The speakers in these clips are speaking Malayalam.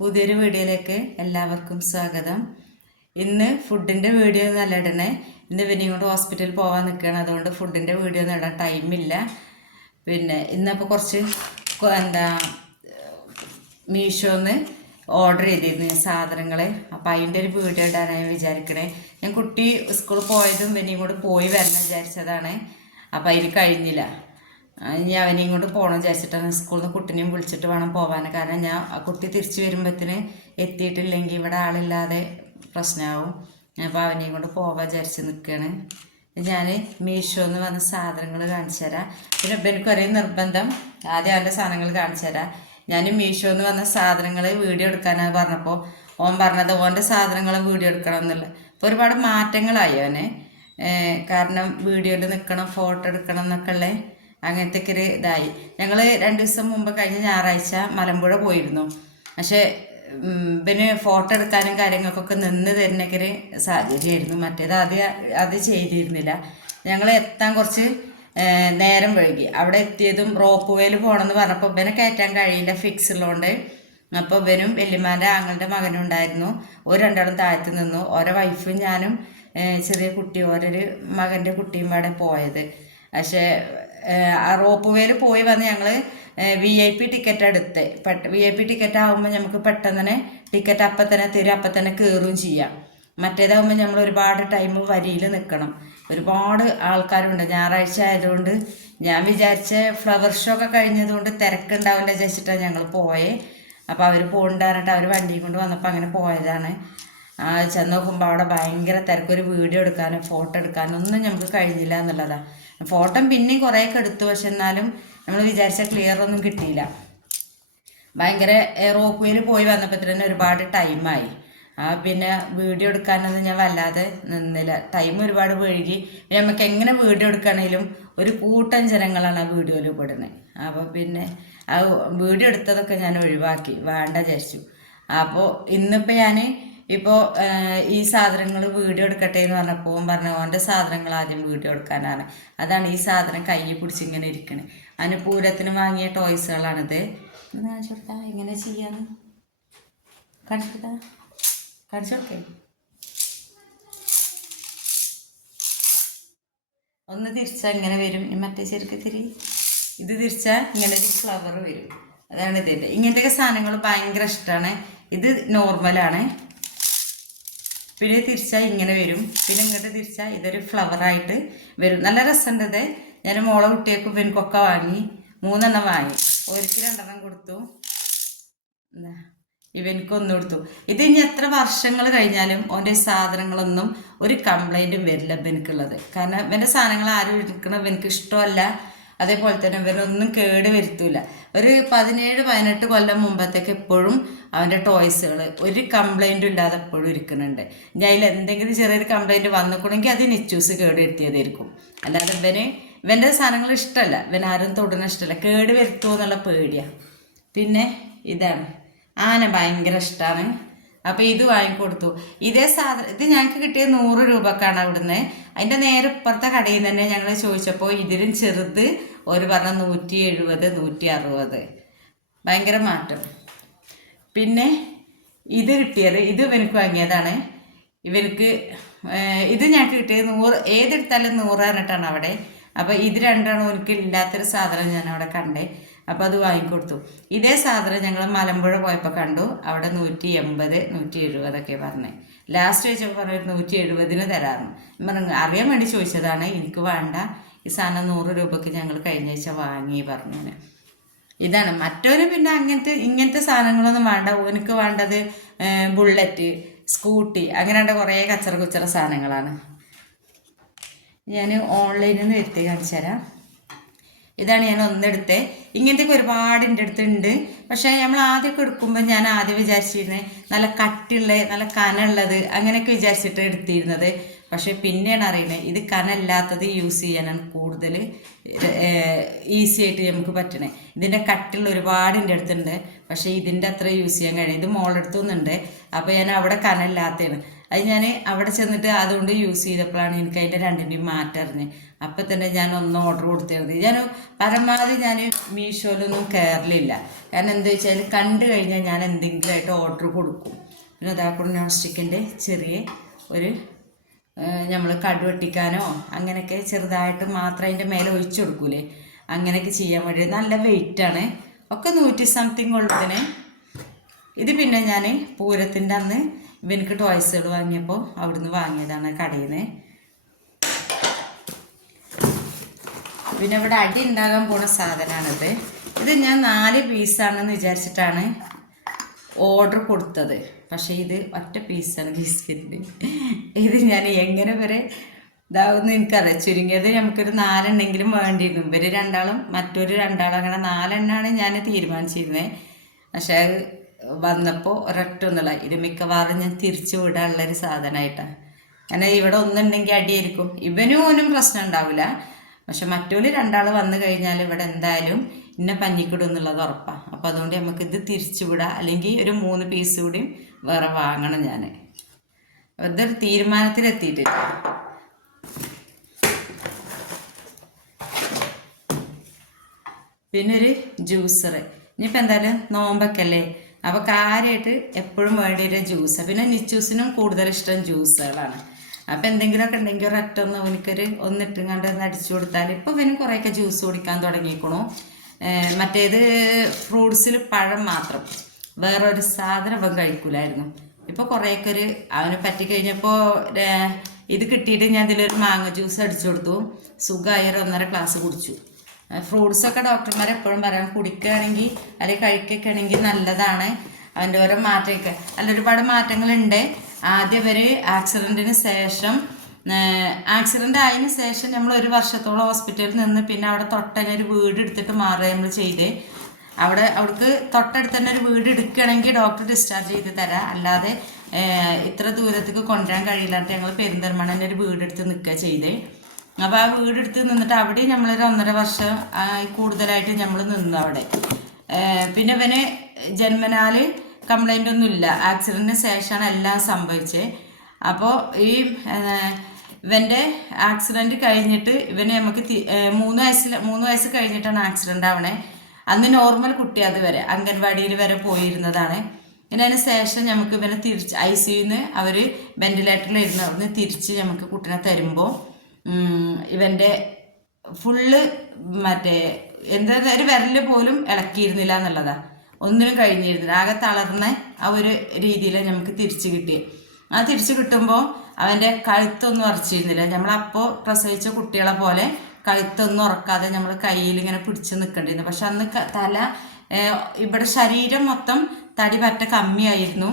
പുതിയൊരു വീഡിയോയിലേക്ക് എല്ലാവർക്കും സ്വാഗതം. ഇന്ന് ഫുഡിൻ്റെ വീഡിയോ നല്ല ഇടണേ. ഇന്ന് പിന്നെ കൊണ്ട് ഹോസ്പിറ്റലിൽ പോകാൻ നിൽക്കുകയാണ്, അതുകൊണ്ട് ഫുഡിൻ്റെ വീഡിയോ ഒന്നും ഇടാൻ ടൈമില്ല. പിന്നെ ഇന്നപ്പോൾ കുറച്ച് മീഷോന്ന് ഓർഡർ ചെയ്തിരുന്നു സാധനങ്ങൾ. അപ്പോൾ അതിൻ്റെ ഒരു വീഡിയോ ഇടാനായി വിചാരിക്കണേ. ഞാൻ കുട്ടി സ്കൂളിൽ പോയതും പിന്നെ കൂടെ പോയി വരണം വിചാരിച്ചതാണ്. അപ്പോൾ അതിന് കഴിഞ്ഞില്ല. ഇനി അവനെയും കൊണ്ട് പോകണം വിചാരിച്ചിട്ടാണ്. സ്കൂളിൽ നിന്ന് കുട്ടീനെയും വിളിച്ചിട്ട് വേണം പോകാൻ. കാരണം ഞാൻ കുട്ടി തിരിച്ചു വരുമ്പോഴത്തേന് എത്തിയിട്ടില്ലെങ്കിൽ ഇവിടെ ആളില്ലാതെ പ്രശ്നമാവും. അപ്പോൾ അവനെയും കൊണ്ട് പോകാൻ വിചാരിച്ച് നിൽക്കുകയാണ്. ഞാൻ മീഷോന്ന് വന്ന സാധനങ്ങൾ കാണിച്ചു തരാം. പിന്നെ എനിക്ക് ഒരേ നിർബന്ധം ആദ്യം അവൻ്റെ സാധനങ്ങൾ കാണിച്ചു തരാം. ഞാൻ മീഷോന്ന് വന്ന സാധനങ്ങൾ വീഡിയോ എടുക്കാനാണ് പറഞ്ഞപ്പോൾ ഓൻ പറഞ്ഞത് ഓൻ്റെ സാധനങ്ങളും വീഡിയോ എടുക്കണം എന്നുള്ള. ഇപ്പോൾ ഒരുപാട് മാറ്റങ്ങളായി അവനെ. കാരണം വീഡിയോയിൽ നിൽക്കണം, ഫോട്ടോ എടുക്കണം എന്നൊക്കെ ഉള്ള അങ്ങനത്തെ ഒക്കെ ഒരു ഇതായി. ഞങ്ങൾ 2 ദിവസം മുമ്പ് കഴിഞ്ഞ ഞായറാഴ്ച മലമ്പുഴ പോയിരുന്നു. പക്ഷേ പിന്നെ ഫോട്ടോ എടുക്കാനും കാര്യങ്ങൾക്കൊക്കെ നിന്ന് തരുന്നൊക്കെ ഒരു സാഹചര്യമായിരുന്നു. മറ്റേത് അത് ചെയ്തിരുന്നില്ല. ഞങ്ങൾ എത്താൻ കുറച്ച് നേരം വൈകി. അവിടെ എത്തിയതും റോപ്പ് വേയിൽ പോകണമെന്ന് പറഞ്ഞപ്പോൾ ഇവനെ കയറ്റാൻ കഴിയില്ല, ഫിക്സ് ഉള്ളതുകൊണ്ട്. അപ്പോൾ ഇവനും വല്യമ്മാൻ്റെ ആങ്ങളുടെ മകനും ഉണ്ടായിരുന്നു. രണ്ടാളും താഴത്ത് നിന്നു. ഓരോ വൈഫും ഞാനും ചെറിയ കുട്ടി ഓരോരു മകൻ്റെ കുട്ടിയും അവിടെ പോയത്. പക്ഷേ ആ റോപ്പ് വേയിൽ പോയി വന്ന് ഞങ്ങൾ VIP ടിക്കറ്റ് എടുത്ത്. VIP ടിക്കറ്റ് ആകുമ്പോൾ നമുക്ക് പെട്ടെന്ന് തന്നെ ടിക്കറ്റ് അപ്പം തന്നെ തരും, അപ്പം തന്നെ കയറുകയും ചെയ്യാം. മറ്റേതാകുമ്പോൾ നമ്മൾ ഒരുപാട് ടൈം വരിയിൽ നിൽക്കണം. ഒരുപാട് ആൾക്കാരുണ്ട്. ഞായറാഴ്ച ആയതുകൊണ്ട് ഞാൻ വിചാരിച്ച ഫ്ലവർ ഷോ ഒക്കെ കഴിഞ്ഞതുകൊണ്ട് തിരക്കുണ്ടാവില്ല വിചാരിച്ചിട്ടാണ് ഞങ്ങൾ പോയേ. അപ്പോൾ അവർ പോകണ്ടാറിട്ട് അവർ വണ്ടിയും കൊണ്ട് വന്നപ്പോൾ അങ്ങനെ പോയതാണ്. ചെന്ന് നോക്കുമ്പോൾ അവിടെ ഭയങ്കര തിരക്ക്. ഒരു വീഡിയോ എടുക്കാനോ ഫോട്ടോ എടുക്കാനോ ഒന്നും നമുക്ക് കഴിഞ്ഞില്ല എന്നുള്ളതാണ്. ഫോട്ടോ പിന്നെയും കുറേയൊക്കെ എടുത്തു, പക്ഷെ എന്നാലും നമ്മൾ വിചാരിച്ച ക്ലിയർ ഒന്നും കിട്ടിയില്ല. ഭയങ്കര റോപ്പ് വേയിൽ പോയി വന്നപ്പോൾ തന്നെ ഒരുപാട് ടൈമായി. പിന്നെ വീഡിയോ എടുക്കാനൊന്നും ഞാൻ വല്ലാതെ നിന്നില്ല. ടൈം ഒരുപാട് വൈകി. നമുക്ക് എങ്ങനെ വീഡിയോ എടുക്കുകയാണെങ്കിലും ഒരു കൂട്ടം ജനങ്ങളാണ് ആ വീഡിയോയിൽ പെടുന്നത്. അപ്പോൾ പിന്നെ ആ വീഡിയോ എടുത്തതൊക്കെ ഞാൻ ഒഴിവാക്കി, വേണ്ട വിചാരിച്ചു. അപ്പോൾ ഇന്നിപ്പോൾ ഞാൻ ഈ സാധനങ്ങൾ വീഡിയോ എടുക്കട്ടെ എന്ന് പറഞ്ഞപ്പോൾ പറഞ്ഞു ഓൻ്റെ സാധനങ്ങൾ ആദ്യം വീഡിയോ എടുക്കാനാണ്. അതാണ് ഈ സാധനം കൈ പിടിച്ചിങ്ങനെ ഇരിക്കണേ. അതിന് പൂരത്തിന് വാങ്ങിയ ടോയ്സുകളാണിത്. ഒന്ന് കാണിച്ചു കൊടുത്താൽ എങ്ങനെ ചെയ്യാന്ന് കാണിച്ചു കൊടുക്കേ. ഒന്ന് തിരിച്ചാൽ ഇങ്ങനെ വരും. മറ്റേ ശരിക്കും ഇത് തിരിച്ചാൽ ഇങ്ങനെ ഒരു ഫ്ലവർ വരും. അതാണ് ഇതിൻ്റെ. ഇങ്ങനത്തെയൊക്കെ സാധനങ്ങൾ ഭയങ്കര ഇഷ്ടമാണ്. ഇത് നോർമലാണ്. പിന്നെ തിരിച്ചാൽ ഇങ്ങനെ വരും. പിന്നെ ഇങ്ങോട്ട് തിരിച്ചാൽ ഇതൊരു ഫ്ലവറായിട്ട് വരും. നല്ല രസമുണ്ട് ഇത്. ഞാൻ മോളെ കുട്ടിയേക്കും എനിക്കൊക്കെ വാങ്ങി 3 എണ്ണം വാങ്ങി. ഒരിക്കൽ 2 എണ്ണം കൊടുത്തു, ഇവനിക്കൊന്നും കൊടുത്തു. ഇത് ഇനി എത്ര വർഷങ്ങൾ കഴിഞ്ഞാലും ഓൻ്റെ സാധനങ്ങളൊന്നും ഒരു കംപ്ലൈൻറ്റും വരില്ല ഇവനക്കുള്ളത്. കാരണം ഇവൻ്റെ സാധനങ്ങൾ ആരും എടുക്കണം ഇവനക്ക് ഇഷ്ടമല്ല. അതേപോലെ തന്നെ ഇവരൊന്നും കേട് വരുത്തില്ല. ഒരു 17-18 കൊല്ലം മുമ്പത്തേക്ക് എപ്പോഴും അവൻ്റെ ടോയ്സുകൾ ഒരു കംപ്ലൈൻറ്റും ഇല്ലാതെ എപ്പോഴും ഇരിക്കുന്നുണ്ട്. ഇനി അതിൽ എന്തെങ്കിലും ചെറിയൊരു കംപ്ലൈൻറ്റ് വന്നിക്കണമെങ്കിൽ അത് നിച്ചൂസ് കേട് വരുത്തിയതായിരിക്കും. അല്ലാതെ ഇവൻ്റെ സാധനങ്ങൾ ഇഷ്ടമല്ല. ഇവനാരും തൊടുന്ന ഇഷ്ടമല്ല. കേട് വരുത്തുമോ എന്നുള്ള പേടിയാണ്. പിന്നെ ഇതാണ് ആന ഭയങ്കര ഇഷ്ടമാണ്. അപ്പോൾ ഇത് വാങ്ങിക്കൊടുത്തു. ഇതേ സാധനം ഇത് ഞങ്ങൾക്ക് കിട്ടിയ 100 രൂപക്കാണ് അവിടുന്ന്. അതിൻ്റെ നേരെ ഇപ്പുറത്തെ കടയിൽ നിന്ന് തന്നെ ഞങ്ങൾ ചോദിച്ചപ്പോൾ ഇതിലും ചെറുത് ഒരു പറഞ്ഞ 170, 160. ഭയങ്കര മാറ്റം. പിന്നെ ഇത് കിട്ടിയത് ഇത് ഇവനക്ക് വാങ്ങിയതാണ്. ഇവർക്ക് ഇത് ഞങ്ങൾക്ക് കിട്ടിയത് 100, ഏതെടുത്താലും 100 പറഞ്ഞിട്ടാണ് അവിടെ. അപ്പോൾ ഇത് 2 എനിക്ക് ഇല്ലാത്തൊരു സാധനം ഞാൻ അവിടെ കണ്ടേ. അപ്പോൾ അത് വാങ്ങിക്കൊടുത്തു. ഇതേ സാധനം ഞങ്ങൾ മലമ്പുഴ പോയപ്പോൾ കണ്ടു. അവിടെ 180, 170 പറഞ്ഞത്. ലാസ്റ്റ് ചോദിച്ചപ്പോൾ പറഞ്ഞു 170 തരാമെന്ന് പറഞ്ഞു. അറിയാൻ വേണ്ടി ചോദിച്ചതാണ്. എനിക്ക് വേണ്ട, ഈ സാധനം 100 രൂപയ്ക്ക് ഞങ്ങൾ കഴിഞ്ഞ ആഴ്ച വാങ്ങി പറഞ്ഞു. ഇതാണ്. മറ്റവന് പിന്നെ ഇങ്ങനത്തെ സാധനങ്ങളൊന്നും വേണ്ട. എനിക്ക് വേണ്ടത് ബുള്ളറ്റ്, സ്കൂട്ടി, അങ്ങനെയുള്ള കുറേ കച്ചറ സാധനങ്ങളാണ്. ഞാൻ ഓൺലൈനിൽ നിന്ന് വരുത്തി കാണിച്ചു തരാം. ഇതാണ് ഞാൻ ഒന്നെടുത്തത്. ഇങ്ങനത്തെയൊക്കെ ഒരുപാട് എൻ്റെ അടുത്തുണ്ട്. പക്ഷേ നമ്മൾ ആദ്യമൊക്കെ എടുക്കുമ്പോൾ ഞാൻ ആദ്യം വിചാരിച്ചിരുന്നത് നല്ല കട്ടിയുള്ള നല്ല കനമുള്ളത് അങ്ങനെയൊക്കെ വിചാരിച്ചിട്ട് എടുത്തിരുന്നത്. പക്ഷേ പിന്നെയാണ് അറിയുന്നത് ഇത് കനമില്ലാത്തത് യൂസ് ചെയ്യാനാണ് കൂടുതൽ ഈസി ആയിട്ട് നമുക്ക് പറ്റണേ. ഇതിൻ്റെ കട്ടിയുള്ള ഒരുപാട് എൻ്റെ അടുത്തുണ്ട്. പക്ഷേ ഇതിൻ്റെ അത്ര യൂസ് ചെയ്യാൻ കഴിയും. ഇത് മോളെടുത്തുനിന്നുണ്ട്. അപ്പോൾ ഞാൻ അവിടെ കനമില്ലാത്തതാണ്. അത് ഞാൻ അവിടെ ചെന്നിട്ട് അതുകൊണ്ട് യൂസ് ചെയ്തപ്പോഴാണ് എനിക്ക് അതിൻ്റെ രണ്ടിൻ്റെയും മാറ്റം അറിഞ്ഞത്. അപ്പം തന്നെ ഞാൻ ഒന്ന് ഓർഡർ കൊടുത്തിരുന്നത്. ഞാൻ പരമാവധി ഞാൻ മീഷോയിലൊന്നും കയറലില്ല. കാരണം എന്താ വെച്ചാൽ കണ്ടു കഴിഞ്ഞാൽ ഞാൻ എന്തെങ്കിലുമായിട്ട് ഓർഡർ കൊടുക്കും. പിന്നെ അതാക്കൂടെ നോൺ സ്റ്റിക്കിൻ്റെ ചെറിയ ഒരു നമ്മൾ കടുവെട്ടിക്കാനോ അങ്ങനെയൊക്കെ ചെറുതായിട്ട് മാത്രം അതിൻ്റെ മേലെ ഒഴിച്ചു കൊടുക്കൂലേ, അങ്ങനെയൊക്കെ ചെയ്യാൻ വേണ്ടി. നല്ല വെയിറ്റാണ്, ഒക്കെ 100 സംതിങ് ഉള്ളതിന്. ഇത് പിന്നെ ഞാൻ പൂരത്തിൻ്റെ അന്ന് ഇവനക്ക് ടോയ്സുകൾ വാങ്ങിയപ്പോൾ അവിടുന്ന് വാങ്ങിയതാണ് കടയിൽ നിന്ന്. പിന്നെ ഇവിടെ അടി ഉണ്ടാകാൻ പോണ സാധനമാണിത്. ഇത് ഞാൻ 4 പീസാണെന്ന് വിചാരിച്ചിട്ടാണ് ഓർഡർ കൊടുത്തത്. പക്ഷേ ഇത് ഒറ്റ പീസാണ് ബിസ്ക്കറ്റ്. ഇത് ഞാൻ എങ്ങനെ വരെ ഇതാവുമെന്ന് എനിക്കറിയാം. ചുരുങ്ങിയത് നമുക്കൊരു 4 എണ്ണെങ്കിലും വേണ്ടിയിരുന്നു. ഇവർ രണ്ടാളും മറ്റൊരു 2 ആളും അങ്ങനെ 4 എണ്ണമാണ് ഞാൻ തീരുമാനിച്ചിരുന്നത്. പക്ഷേ വന്നപ്പോൾ ഒരൊറ്റൊന്നുമില്ല. ഇത് മിക്കവാറും ഞാൻ തിരിച്ചു വിടാനുള്ളൊരു സാധനമായിട്ടാണ്. കാരണം ഇവിടെ ഒന്നുണ്ടെങ്കിൽ അടിയായിരിക്കും. ഇവനും പ്രശ്നം ഉണ്ടാവില്ല. പക്ഷെ മറ്റൊരു 2 ആൾ വന്നു കഴിഞ്ഞാൽ ഇവിടെ എന്തായാലും ഇന്ന പഞ്ഞിക്കിടും എന്നുള്ളത് ഉറപ്പാണ്. അപ്പോൾ അതുകൊണ്ട് നമുക്കിത് തിരിച്ചു വിടാം, അല്ലെങ്കിൽ ഒരു 3 പീസ് കൂടിയും വേറെ വാങ്ങണം. ഞാൻ ഇതൊരു തീരുമാനത്തിലെത്തിയിട്ടില്ല. പിന്നെ ഒരു ജ്യൂസർ. ഇനിയിപ്പോൾ എന്തായാലും നോമ്പൊക്കെ അല്ലേ, അപ്പോൾ കാര്യമായിട്ട് എപ്പോഴും വേണ്ടി ഒരു ജ്യൂസ്. പിന്നെ നിച്ചൂസിനും കൂടുതൽ ഇഷ്ടം ജ്യൂസുകളാണ്. അപ്പോൾ എന്തെങ്കിലുമൊക്കെ ഉണ്ടെങ്കിൽ ഒരൊറ്റൊന്ന് എനിക്കൊരു ഒന്നിട്ടും കണ്ട് ഒന്ന് അടിച്ചു കൊടുത്താൽ ഇപ്പോൾ ഇവനും കുറേയൊക്കെ ജ്യൂസ് കുടിക്കാൻ തുടങ്ങിക്കണു. മറ്റേത് ഫ്രൂട്ട്സിൽ പഴം മാത്രം, വേറൊരു സാധനം അവൻ കഴിക്കൂലായിരുന്നു. ഇപ്പോൾ കുറേയൊക്കെ ഒരു അവന് പറ്റിക്കഴിഞ്ഞപ്പോൾ ഇത് കിട്ടിയിട്ട് ഞാൻ ഇതിലൊരു മാങ്ങ ജ്യൂസ് അടിച്ചു കൊടുത്തു. സുഖമായി 1.5 ഗ്ലാസ് കുടിച്ചു. ഫ്രൂട്ട്സൊക്കെ ഡോക്ടർമാർ എപ്പോഴും പറയാം, കുടിക്കുകയാണെങ്കിൽ അല്ലെങ്കിൽ കഴിക്കുകയാണെങ്കിൽ നല്ലതാണ്. അതിൻ്റെ ഓരോ മാറ്റമൊക്കെ അല്ല, ഒരുപാട് മാറ്റങ്ങളുണ്ട്. ആദ്യം വരെ ആക്സിഡൻറ്റിന് ശേഷം, ആക്സിഡൻ്റ് ആയതിനു ശേഷം നമ്മൾ 1 വർഷത്തോളം ഹോസ്പിറ്റലിൽ നിന്ന് പിന്നെ അവിടെ തൊട്ടന്നെ ഒരു വീട് എടുത്തിട്ട് മാറുക നമ്മൾ ചെയ്ത്. അവിടേക്ക് തൊട്ടടുത്ത് തന്നെ ഒരു വീട് എടുക്കുകയാണെങ്കിൽ ഡോക്ടർ ഡിസ്ചാർജ് ചെയ്ത് തരാം. അല്ലാതെ ഇത്ര ദൂരത്തേക്ക് കൊണ്ടുവരാൻ കഴിയില്ലാണ്ട് ഞങ്ങൾ പെരിന്തൽമണ്ണ ഒരു വീടെടുത്ത് നിൽക്കുക ചെയ്തേ. അപ്പോൾ ആ വീടെടുത്ത് നിന്നിട്ട് അവിടെ നമ്മളൊരു 1.5 വർഷം കൂടുതലായിട്ട് നമ്മൾ നിന്നു അവിടെ. പിന്നെ ഇവന് ജന്മനാൽ കംപ്ലൈൻ്റ് ഒന്നുമില്ല. ആക്സിഡൻറ്റിന് ശേഷമാണ് എല്ലാം സംഭവിച്ചത്. അപ്പോൾ ഈ ഇവൻ്റെ ആക്സിഡൻറ്റ് കഴിഞ്ഞിട്ട് ഇവന് നമുക്ക് 3 വയസ്സ് കഴിഞ്ഞിട്ടാണ് ആക്സിഡൻ്റ് ആവണേ. അന്ന് നോർമൽ കുട്ടി അതുവരെ അംഗൻവാടിയിൽ വരെ പോയിരുന്നതാണ്. പിന്നെ അതിന് ശേഷം നമുക്ക് ഇവനെ തിരിച്ച് ICUന്ന് അവർ വെന്റിലേറ്ററിലിരുന്ന് അവിടുന്ന് തിരിച്ച് നമുക്ക് കുട്ടീനെ തരുമ്പോൾ ഇവൻ്റെ ഫുള്ള് മറ്റേ എന്താ ഒരു വിരൽ പോലും ഇളക്കിയിരുന്നില്ല എന്നുള്ളതാണ്. ഒന്നിനും കഴിഞ്ഞിരുന്നില്ല. ആകെ തളർന്ന ആ ഒരു രീതിയിൽ നമുക്ക് തിരിച്ച് കിട്ടി. ആ തിരിച്ച് കിട്ടുമ്പോൾ അവൻ്റെ കഴുത്തൊന്നും ഉറച്ചിരുന്നില്ല. നമ്മളപ്പോൾ പ്രസവിച്ച കുട്ടികളെ പോലെ കഴുത്തൊന്നും ഉറക്കാതെ നമ്മൾ കയ്യിൽ ഇങ്ങനെ പിടിച്ച് നിൽക്കേണ്ടിയിരുന്നു. പക്ഷെ അന്ന് തല ഇവിടെ ശരീരം മൊത്തം തടി പറ്റ കമ്മിയായിരുന്നു.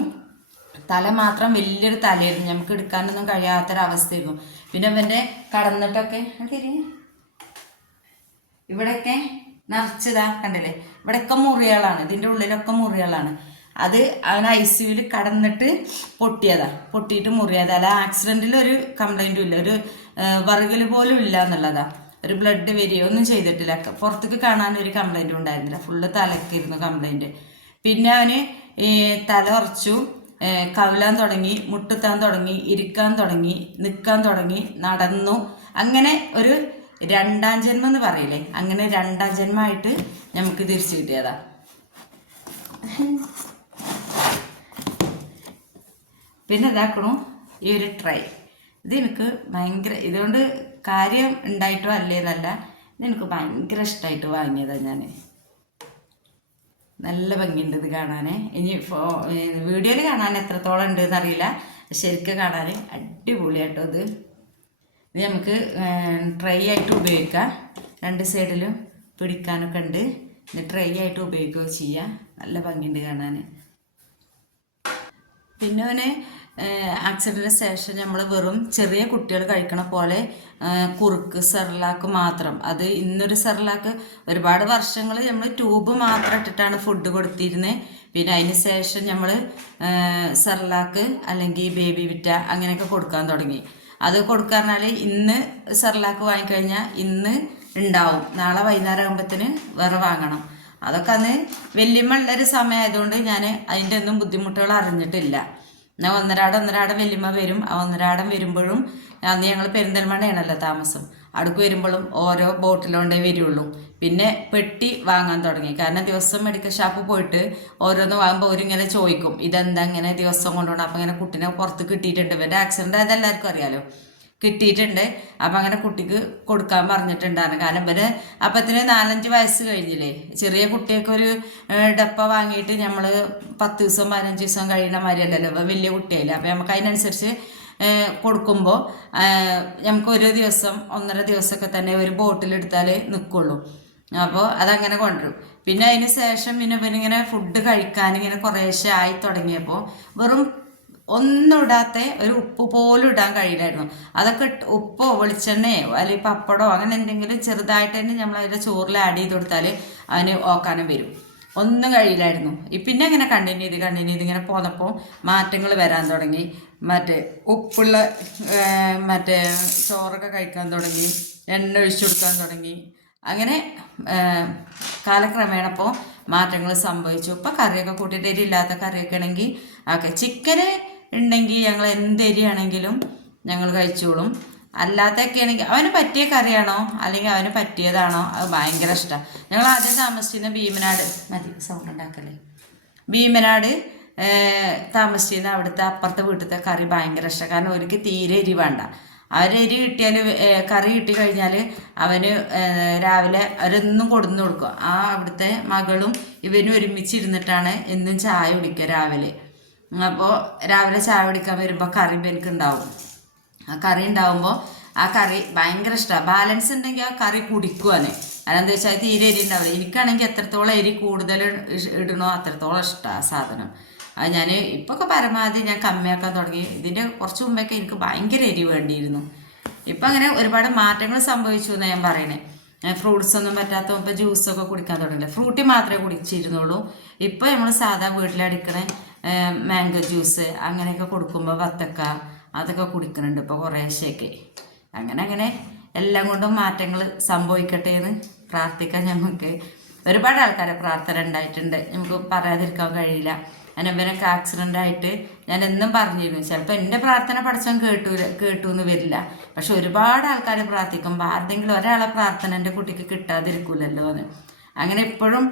തല മാത്രം വലിയൊരു തലയായിരുന്നു, നമുക്ക് എടുക്കാനൊന്നും കഴിയാത്തൊരവസ്ഥയായിരുന്നു. പിന്നെ അവൻ്റെ കടന്നിട്ടൊക്കെ ഇവിടെയൊക്കെ നിറച്ചതാ കണ്ടില്ലേ, ഇവിടെയൊക്കെ മുറികളാണ്, ഇതിൻ്റെ ഉള്ളിലൊക്കെ മുറികളാണ്. അത് അവൻ ICUവിൽ കടന്നിട്ട് പൊട്ടിയിട്ട് മുറിയതാ. അല്ല ആക്സിഡൻറ്റിൽ ഒരു കംപ്ലൈൻറ്റും ഇല്ല, ഒരു വറുകൽ പോലും ഇല്ല എന്നുള്ളതാ. ഒരു ബ്ലഡ് വരികയോ ഒന്നും ചെയ്തിട്ടില്ല. പുറത്തേക്ക് കാണാൻ ഒരു കംപ്ലൈൻറ്റും ഉണ്ടായിരുന്നില്ല. ഫുള്ള് തലക്കായിരുന്നു കംപ്ലൈൻറ്റ്. പിന്നെ അവന് തല ഉറച്ചു, കവിലാൻ തുടങ്ങി, മുട്ടുത്താൻ തുടങ്ങി, ഇരിക്കാൻ തുടങ്ങി, നിൽക്കാൻ തുടങ്ങി, നടന്നു. അങ്ങനെ ഒരു 2ാം ജന്മം എന്ന് പറയില്ലേ, അങ്ങനെ 2ാം ജന്മമായിട്ട് നമുക്ക് തിരിച്ചു കിട്ടിയതാ. പിന്നെ ഇതാക്കണു ഈ ഒരു ട്രൈ. ഇത് എനിക്ക് ഭയങ്കര, ഇതുകൊണ്ട് കാര്യം ഉണ്ടായിട്ടോ അല്ലേന്നല്ല, ഇതെനിക്ക് ഭയങ്കര ഇഷ്ടമായിട്ട് വാങ്ങിയതാണ് ഞാൻ. നല്ല ഭംഗിയുണ്ട് ഇത് കാണാൻ. ഇനി വീഡിയോയിൽ കാണാൻ എത്രത്തോളം ഉണ്ടെന്ന് അറിയില്ല, ശരിക്കും കാണാൻ അടിപൊളിയാട്ടോ ഇത്. ഇത് നമുക്ക് ട്രൈ ആയിട്ട് ഉപയോഗിക്കാം. 2 സൈഡിലും പിടിക്കാനൊക്കെ ഉണ്ട്. ഇത് ട്രൈ ആയിട്ട് ഉപയോഗിക്കുകയോ ചെയ്യാം. നല്ല ഭംഗിയുണ്ട് കാണാൻ. പിന്നെ അവന് ആക്സിഡൻറ്റിന് ശേഷം നമ്മൾ വെറും ചെറിയ കുട്ടികൾ കഴിക്കണ പോലെ കുറുക്ക് സെർലാക്ക് മാത്രം, അത് ഇന്നൊരു സെർലാക്ക് ഒരുപാട് വർഷങ്ങൾ നമ്മൾ ട്യൂബ് മാത്രം ഇട്ടിട്ടാണ് ഫുഡ് കൊടുത്തിരുന്നത്. പിന്നെ അതിന് ശേഷം നമ്മൾ സെർലാക്ക് അല്ലെങ്കിൽ ബേബി വിറ്റ അങ്ങനെയൊക്കെ കൊടുക്കാൻ തുടങ്ങി. അത് കൊടുക്കാറിഞ്ഞാൽ ഇന്ന് സെർലാക്ക് വാങ്ങിക്കഴിഞ്ഞാൽ ഇന്ന് ഉണ്ടാവും, നാളെ വൈകുന്നേരം ആകുമ്പോഴത്തേന് വേറെ വാങ്ങണം. അതൊക്കെ അന്ന് വലിയമ്മ ഉള്ളൊരു സമയമായതുകൊണ്ട് ഞാൻ അതിൻ്റെ ഒന്നും ബുദ്ധിമുട്ടുകൾ അറിഞ്ഞിട്ടില്ല. ഞാൻ ഒന്നരാടം വല്യമ്മ വരും. ആ ഒന്നരാടം വരുമ്പോഴും അന്ന് ഞങ്ങൾ പെരിന്തൽമണ്ണയാണല്ലോ താമസം. അടുക്ക് വരുമ്പോഴും ഓരോ ബോട്ടിലോണ്ടേ വരുള്ളൂ. പിന്നെ പെട്ടി വാങ്ങാൻ തുടങ്ങി. കാരണം ദിവസം മെഡിക്കൽ ഷോപ്പ് പോയിട്ട് ഓരോന്ന് വാങ്ങുമ്പോൾ അവരിങ്ങനെ ചോദിക്കും ഇതെന്താ ഇങ്ങനെ ദിവസം കൊണ്ടുപോകണം. അപ്പം ഇങ്ങനെ കുട്ടീനെ പുറത്ത് കിട്ടിയിട്ടുണ്ട്. ഇവൻ്റെ ആക്സിഡൻ്റ് ആയത് എല്ലാവർക്കും അറിയാലോ, കിട്ടിയിട്ടുണ്ട്. അപ്പം അങ്ങനെ കുട്ടിക്ക് കൊടുക്കാൻ പറഞ്ഞിട്ടുണ്ടായിരുന്നു. കാരണം ഇവര് അപ്പത്തിന് 4-5 വയസ്സ് കഴിഞ്ഞില്ലേ. ചെറിയ കുട്ടിയൊക്കെ ഒരു ഡപ്പ വാങ്ങിയിട്ട് നമ്മൾ 10 ദിവസം 15 ദിവസം കഴിയുന്ന മാതിരിയല്ലല്ലോ, ഇപ്പം വലിയ കുട്ടിയായില്ല. അപ്പം നമുക്ക് അതിനനുസരിച്ച് കൊടുക്കുമ്പോൾ നമുക്ക് ഒരു ദിവസം 1.5 ദിവസമൊക്കെ തന്നെ ഒരു ബോട്ടിലെടുത്താൽ നിൽക്കുള്ളൂ. അപ്പോൾ അതങ്ങനെ കൊണ്ടുവരും. പിന്നെ അതിന് ശേഷം പിന്നെ ഇവനിങ്ങനെ ഫുഡ് കഴിക്കാനിങ്ങനെ കുറേശ്ശെ ആയി തുടങ്ങിയപ്പോൾ വെറും ഒന്നും ഇടാത്ത ഒരു ഉപ്പ് പോലും ഇടാൻ കഴിയില്ലായിരുന്നു. അതൊക്കെ ഉപ്പോ വെളിച്ചെണ്ണയോ അല്ലെങ്കിൽ പപ്പടോ അങ്ങനെ എന്തെങ്കിലും ചെറുതായിട്ട് തന്നെ നമ്മൾ അതിൻ്റെ ചോറിൽ ആഡ് ചെയ്ത് കൊടുത്താൽ അവന് ഓക്കാനം വരും. ഒന്നും കഴിയില്ലായിരുന്നു. പിന്നെ അങ്ങനെ കണ്ടിന്യൂ ചെയ്ത് ഇങ്ങനെ പോന്നപ്പോൾ മാറ്റങ്ങൾ വരാൻ തുടങ്ങി. മറ്റേ ഉപ്പുള്ള മറ്റേ ചോറൊക്കെ കഴിക്കാൻ തുടങ്ങി, എണ്ണ ഒഴിച്ചു കൊടുക്കാൻ തുടങ്ങി. അങ്ങനെ കാലക്രമേണ ഇപ്പോൾ മാറ്റങ്ങൾ സംഭവിച്ചു. ഇപ്പോൾ കറിയൊക്കെ കൂട്ടിയിട്ട് എരിയില്ലാത്ത കറിയൊക്കെ ആണെങ്കിൽ ഓക്കെ. ചിക്കന് ഉണ്ടെങ്കിൽ ഞങ്ങൾ എന്ത് എരിയാണെങ്കിലും ഞങ്ങൾ കഴിച്ചോളും. അല്ലാത്തൊക്കെ ആണെങ്കിൽ അവന് പറ്റിയ കറിയാണോ അല്ലെങ്കിൽ അവന് പറ്റിയതാണോ അത് ഭയങ്കര ഇഷ്ടമാണ്. ഞങ്ങൾ ആദ്യം താമസിച്ചിരുന്ന ഭീമനാട്, മതി സൗണ്ട് ഉണ്ടാക്കല്ലേ, ഭീമനാട് താമസിച്ചിരുന്ന അവിടുത്തെ അപ്പുറത്തെ വീട്ടിലത്തെ കറി ഭയങ്കര ഇഷ്ടമാണ്. കാരണം അവർക്ക് തീരെ എരി വേണ്ട. അവരെരി കിട്ടിയാൽ കറി കിട്ടി കഴിഞ്ഞാൽ അവന് രാവിലെ അവരൊന്നും കൊടുന്നു കൊടുക്കും. ആ അവിടുത്തെ മകളും ഇവനും ഒരുമിച്ചിരുന്നിട്ടാണ് എന്നും ചായ കുടിക്കുക രാവിലെ. അപ്പോൾ രാവിലെ ചായ കുടിക്കാൻ വരുമ്പോൾ കറി എനിക്കുണ്ടാവും. ആ കറി ഉണ്ടാവുമ്പോൾ ആ കറി ഭയങ്കര ഇഷ്ടമാണ്. ബാലൻസ് ഉണ്ടെങ്കിൽ ആ കറി കുടിക്കുവാന്. അതെന്താ വെച്ചാൽ തീരെ എരി ഉണ്ടാവില്ല. എനിക്കാണെങ്കിൽ എത്രത്തോളം എരി കൂടുതൽ ഇടണോ അത്രത്തോളം ഇഷ്ടമാണ് ആ സാധനം. അത് ഞാൻ ഇപ്പൊക്കെ പരമാവധി ഞാൻ കമ്മിയാക്കാൻ തുടങ്ങി. ഇതിൻ്റെ കുറച്ച് മുമ്പൊക്കെ എനിക്ക് ഭയങ്കര എരി വേണ്ടിയിരുന്നു. ഇപ്പം അങ്ങനെ ഒരുപാട് മാറ്റങ്ങൾ സംഭവിച്ചു എന്നാണ് ഞാൻ പറയണേ. ഫ്രൂട്ട്സ് ഒന്നും പറ്റാത്ത ഇപ്പോൾ ജ്യൂസൊക്കെ കുടിക്കാൻ തുടങ്ങില്ല. ഫ്രൂട്ടി മാത്രമേ കുടിച്ചിരുന്നുള്ളൂ. ഇപ്പോൾ നമ്മൾ സാധാ വീട്ടിലടിക്കണ മാംഗോ ജ്യൂസ് അങ്ങനെയൊക്കെ കൊടുക്കുമ്പോൾ വത്തക്ക അതൊക്കെ കുടിക്കുന്നുണ്ട് ഇപ്പോൾ കുറേശ്ശെയൊക്കെ. അങ്ങനെ എല്ലാം കൊണ്ടും മാറ്റങ്ങൾ സംഭവിക്കട്ടെ എന്ന് പ്രാർത്ഥിക്കാൻ നമുക്ക്. ഒരുപാട് ആൾക്കാരെ പ്രാർത്ഥന ഉണ്ടായിട്ടുണ്ട്, നമുക്ക് പറയാതിരിക്കാൻ കഴിയില്ല. ഇവനൊക്കെ ആക്സിഡൻ്റ് ആയിട്ട് ഞാൻ എന്നും പറഞ്ഞിരുന്നു, ചിലപ്പോൾ എൻ്റെ പ്രാർത്ഥന പഠിച്ചാൽ കേട്ടു എന്ന് വരില്ല. പക്ഷെ ഒരുപാട് ആൾക്കാർ പ്രാർത്ഥിക്കുമ്പോൾ ആരുടെങ്കിലും ഒരാളെ പ്രാർത്ഥന എൻ്റെ കുട്ടിക്ക് കിട്ടാതിരിക്കില്ലല്ലോ എന്ന്. അങ്ങനെ ഇപ്പോഴും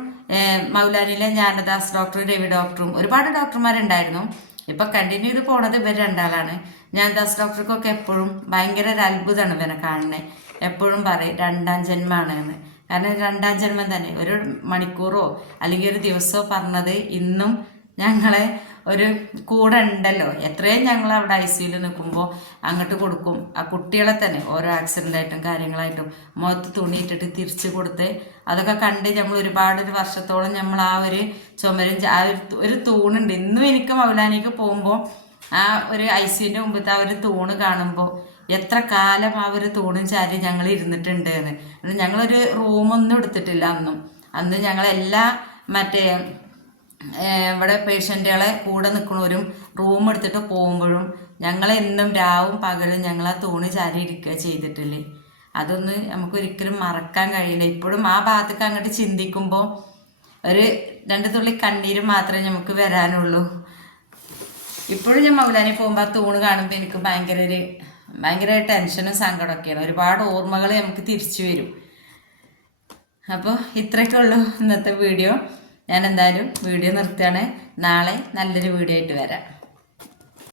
മൗലാനിയിലെ ജ്ഞാനദാസ് ഡോക്ടറും രവി ഡോക്ടറും ഒരുപാട് ഡോക്ടർമാരുണ്ടായിരുന്നു. ഇപ്പം കണ്ടിന്യൂ ചെയ്ത് പോണത് ഇവർ രണ്ടാളാണ്. ജ്ഞാനദാസ് ഡോക്ടർക്കൊക്കെ എപ്പോഴും ഭയങ്കര ഒരു അത്ഭുതമാണ് ഇവനെ കാണുന്നത്. എപ്പോഴും പറയും 2ാം ജന്മമാണ് എന്ന്. കാരണം 2ാം ജന്മം തന്നെ ഒരു മണിക്കൂറോ അല്ലെങ്കിൽ ഒരു ദിവസമോ പറഞ്ഞത് ഇന്നും ഞങ്ങളെ ഒരു കൂടെ ഉണ്ടല്ലോ. എത്രയും ഞങ്ങൾ അവിടെ ICUയിൽ നിൽക്കുമ്പോൾ അങ്ങോട്ട് കൊടുക്കും. ആ കുട്ടികളെ തന്നെ ഓരോ ആക്സിഡൻ്റായിട്ടും കാര്യങ്ങളായിട്ടും മുഖത്ത് തുണിയിട്ടിട്ട് തിരിച്ച് കൊടുത്ത് അതൊക്കെ കണ്ട് നമ്മൾ ഒരു വർഷത്തോളം നമ്മൾ ആ ഒരു ചുമരും ആ ഒരു തൂണുണ്ട്. ഇന്നും എനിക്ക് മൗലാനിക്ക് പോകുമ്പോൾ ആ ഒരു ICUവിൻ്റെ മുമ്പത്തെ ആ ഒരു തൂണ് കാണുമ്പോൾ എത്ര കാലം ആ ഒരു തൂണും ചാരി ഞങ്ങൾ ഇരുന്നിട്ടുണ്ട് എന്ന്. ഞങ്ങളൊരു റൂമൊന്നും എടുത്തിട്ടില്ല അന്ന് ഞങ്ങളെല്ലാ മറ്റേ ഇവിടെ പേഷ്യൻറ്റുകളെ കൂടെ നിൽക്കുന്നവരും റൂം എടുത്തിട്ട് പോകുമ്പോഴും ഞങ്ങളെന്നും രാവും പകലും ഞങ്ങൾ ആ തൂണ് ചാരി ഇരിക്കുക ചെയ്തിട്ടില്ലേ. അതൊന്നും നമുക്കൊരിക്കലും മറക്കാൻ കഴിയില്ല. ഇപ്പോഴും ആ ഭാഗത്തേക്ക് അങ്ങോട്ട് ചിന്തിക്കുമ്പോൾ ഒരു 2 തുള്ളി കണ്ണീര് മാത്രമേ നമുക്ക് വരാനുള്ളൂ. ഇപ്പോഴും ഞാൻ മൗലാനി പോകുമ്പോൾ ആ തൂണ് കാണുമ്പോൾ എനിക്ക് ഭയങ്കര ടെൻഷനും സങ്കടമൊക്കെയാണ്. ഒരുപാട് ഓർമ്മകൾ നമുക്ക് തിരിച്ചു വരും. അപ്പോൾ ഇത്രയൊക്കെ ഉള്ളൂ ഇന്നത്തെ വീഡിയോ. ഞാൻ എന്തായാലും വീഡിയോ നിർത്തുകയാണ്. നാളെ നല്ലൊരു വീഡിയോ ആയിട്ട് വരാം.